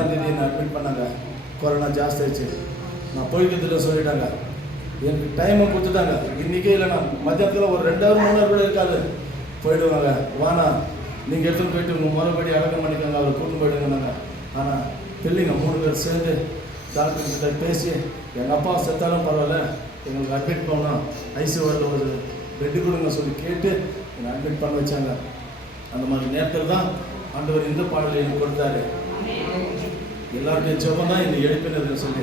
7ஆம் தேதி அட்மிட் பண்ணாங்க. கொரோனா ஜாஸ்தி ஆயிடுச்சு. நான் போய்க்கிறதுல சொல்லிட்டாங்க. எனக்கு டைமை கொடுத்துட்டாங்க. இன்றைக்கே இல்லைண்ணா மத்தியானத்தில் ஒரு 2 hour 3 hour கூட இருக்காது. போயிடுவாங்க. வானா நீங்கள் எடுத்துகிட்டு போயிட்டு உங்கள் மறுபடி அடக்கம் பண்ணிக்கோங்க, அவர் கூட்டு போயிடுங்கன்னாங்க. ஆனால் பிள்ளைங்க 3 பேர் சேர்ந்து டாக்டர்கிட்ட பேசி எங்கள் அப்பா செத்தாலும் பரவாயில்ல, எங்களுக்கு அட்மிட் பண்ணோம், ஐசியூவில் ஒரு பெட்டு கொடுங்க சொல்லி கேட்டு என்னை அட்மிட் பண்ண வச்சாங்க. அந்த மாதிரி நேரத்தில் தான் ஆண்டவர் இந்த பாடலை எனக்கு கொடுத்தாரு. எல்லாருடைய ஜெபம் தான் என்னை எழுப்பினது சொல்லி,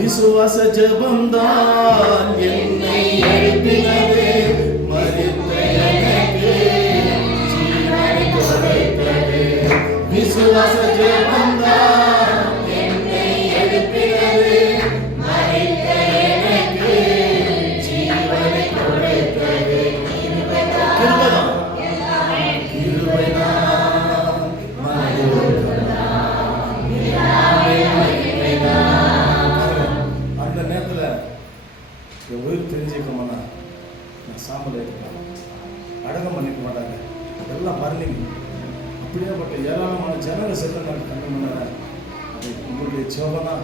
விசுவாச ஜெபம் தான் என்னை எழுப்பினது, மரித்த எனக்கு ஜீவனை கொடுத்தது. விசுவாச ஜெபம் தான் என்னை எழுப்பினது, மரித்த எனக்கு ஜீவனை கொடுத்தது. கிருபைதான், கிருபைதான் அந்த நேரத்தில் என் உயிர் தெரிஞ்சுக்க மாட்டேன். நான் சாம்பல் ஏற்றுக்கலாம், அடக்கம் பண்ணிக்க மாட்டாங்க, எல்லாம் மறந்தீங்க. அப்படியேப்பட்ட ஏராளமான ஜனங்கள் செல்ல நான் கண்டு பண்ணேன். அது உங்களுடைய ஜெபம் தான்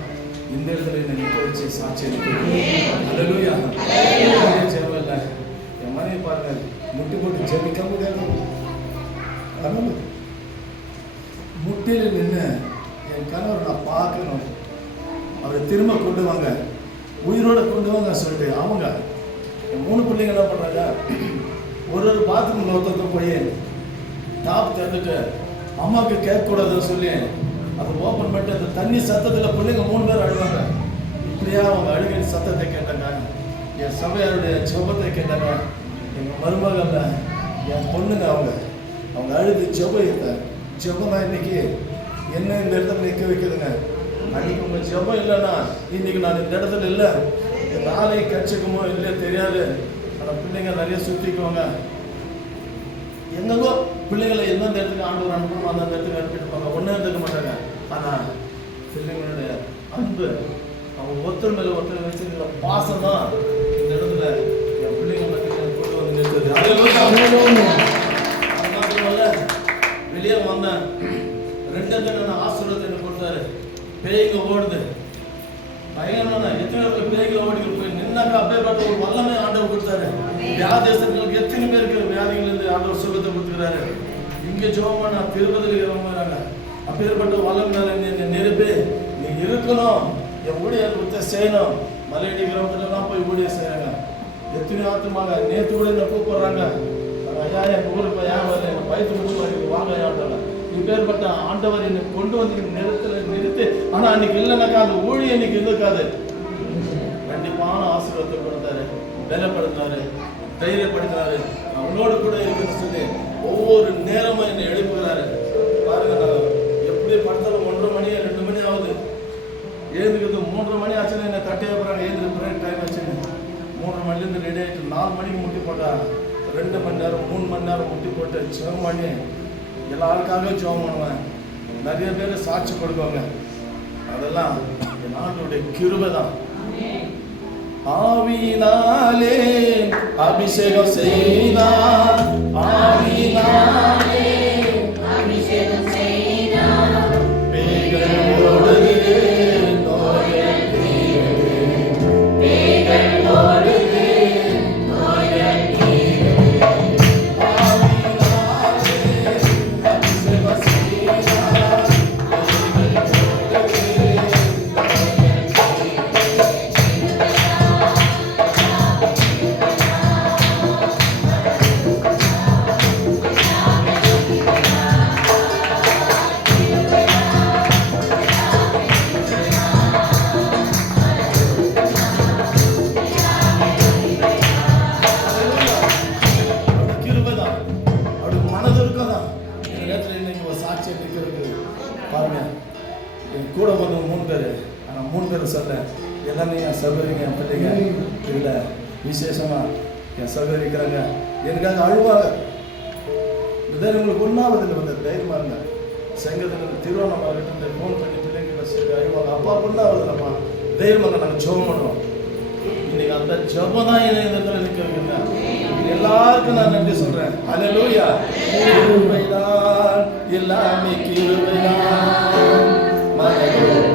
இந்த இடத்துல என்னை நிற்க வச்சு சாட்சி அல்லேலூயா. ஜெபம் இல்லை, என் மனைவி பாருங்க முட்டி போட்டு ஜெபிக்க முடியாது. அதனால முட்டியில் நின்று என் கணவர் நான் பார்க்கணும், அவரை திரும்ப கொண்டு வாங்க, உயிரோட கொண்டு வாங்க சொல்லிட்டு அவங்க 3 பிள்ளைங்க என்ன பண்ணுறாங்க, ஒரு பாத்ரூம் ஒருத்தருக்கு போய் டாப் திறந்துட்டு அம்மாவுக்கு கேட்கக்கூடாதுன்னு சொல்லி அதை ஓப்பன் பண்ணிட்டு அந்த தண்ணி சத்தத்தில் பிள்ளைங்க 3 பேர் அழுவாங்க. இப்படியா அவங்க அழுகிற சத்தத்தை கேட்டாங்க, என் சபையாருடைய ஜெபத்தை கேட்டாங்க. எங்கள் மருமகள் என் பொண்ணுங்க அவங்க அழுது ஜெபம் தான் இன்னைக்கு என்ன இந்த இடத்துல நிற்க வைக்குதுங்க. அன்னைக்கு உங்கள் ஜெபம் இல்லைன்னா இன்னைக்கு நான் இந்த இடத்துல இல்லை, நாளை கட்சிக்குமோ இல்லையோ தெரியாது. ஆனால் பிள்ளைங்க நிறைய சுற்றிக்குவாங்க, எங்கெங்கோ பிள்ளைகளை எந்தெந்த இடத்துக்கு ஆண்டவர் அனுப்பணும் அந்தந்த இடத்துக்கு அனுப்பிட்டுப்பாங்க, ஒன்றும் இருந்துக்க மாட்டாங்க. ஆனால் பிள்ளைங்களுடைய அன்பு, அவங்க ஒருத்தர் மேலே ஒருத்தர் வச்சுருக்கிற பாசம் தான் இந்த இடத்துல என் பிள்ளைங்க மத்தியில் கொண்டு வந்து நிறுத்துது. அதனால வெளியே வந்தேன், 2 இடத்துல ஆசீர்வாதத்தை எனக்கு கொடுத்தாரு. பேய்ங்க ஓடுது, பயங்கரமான எத்தனை இடத்துல பேய்களை ஓடிக்கிட்டு போய் நின்னாக்கா அப்படியே பார்த்து ஒரு வல்லமே ஆண்டவர் கொடுத்தாரு. வியாதிகளுக்கு எத்தனை பேருக்கு வியாதிகளிலிருந்து ஆண்டவர் சுகத்தை கொடுத்துக்கிறாரு. இங்கே ஜோமான திருப்பதியில் இறங்குறாங்க. அப்பேற்பட்ட வல்லம் நெருப்பே நீ இருக்கணும், என் ஊழியர் செய்யணும். மலையடி கிராமத்துலலாம் போய் ஊழியர் செய்கிறாங்க. எத்தனை ஆத்துமாங்க நேற்று கூட என்ன கூப்பிடுறாங்க, ஐயா என் ஊருக்கு ஏன் வரல, என் பயிற்சி முடிச்சு வாங்க ஆண்டவர். இப்பேற்பட்ட ஆண்டவர் என்னை கொண்டு வந்து நிறுத்து. ஆனால் அன்னைக்கு இல்லைனாக்கா அந்த ஊழிய இன்னைக்கு இருக்காது. கண்டிப்பான ஆசீர்வாதத்தை கொடுத்தாரு, பலப்படுத்தினாரு, தைரியப்படுத்தினாரு, அவனோடு கூட இருக்குன்னு சொல்லி ஒவ்வொரு நேரமும் என்னை எழுப்புகிறாரு. பாருங்க, நான் எப்படி படுத்தாலும் 1:30 மணி 2 மணி ஆகுது. எழுந்துக்கிறது 3:30 மணி ஆச்சுன்னா என்னை தட்டி வைக்கிறாங்க. எழுந்துக்கு டைம் ஆச்சுன்னு 3:30 மணிலேருந்து ரெடி ஆகிட்டு 4 மணிக்கு முட்டி போட்டா 2 மணி நேரம் 3 மணி நேரம் முட்டி போட்டு ஜெபம் பண்ணி எல்லாருக்காக ஜெபம் பண்ணுவேன். நிறைய பேர் சாட்சி கொடுக்குவாங்க. அதெல்லாம் என் ஆண்டவருடைய கிருபை தான். ஆவியினாலே அபிஷேகம் செய்தார், ஆவியினாலே அபிஷேகம் செய்தார், பேய்கள் ஓடுது, நோய்கள் தீருது, பேய்கள் ஓடுது, நோய்கள் தீருது. ஆவியினாலே அபிஷேகம் செய்தார், கூட வந்து 3 பேர். ஆனால் 3 பேர் சொல்ல எல்லாமே என் சகோதரிங்க, என் பிள்ளைங்க இல்லை, விசேஷமாக என் சகோதரிக்கிறாங்க. எனக்காக அழுவாங்க. இதான் உங்களுக்கு ஒன்றாவதில் வந்து தைரியமாக இருங்க. செங்கத்தில் திருவண்ணாமலை ஃபோன் பண்ணி பிள்ளைங்களை சரி அழுவாங்க. அப்பா ஒன்றாவதில்லம்மா தைரியமாக நாங்கள் ஜெபம் பண்ணுறோம். இன்னைக்கு அந்த ஜெபம் தான் என்னை இந்த இடத்துல நிற்க வைக்கிறேன். எல்லாருக்கும் நான் நன்றி சொல்கிறேன். அல்லேலூயா. கிருபைதான் எல்லாமே கிருபைதான், பகைவர்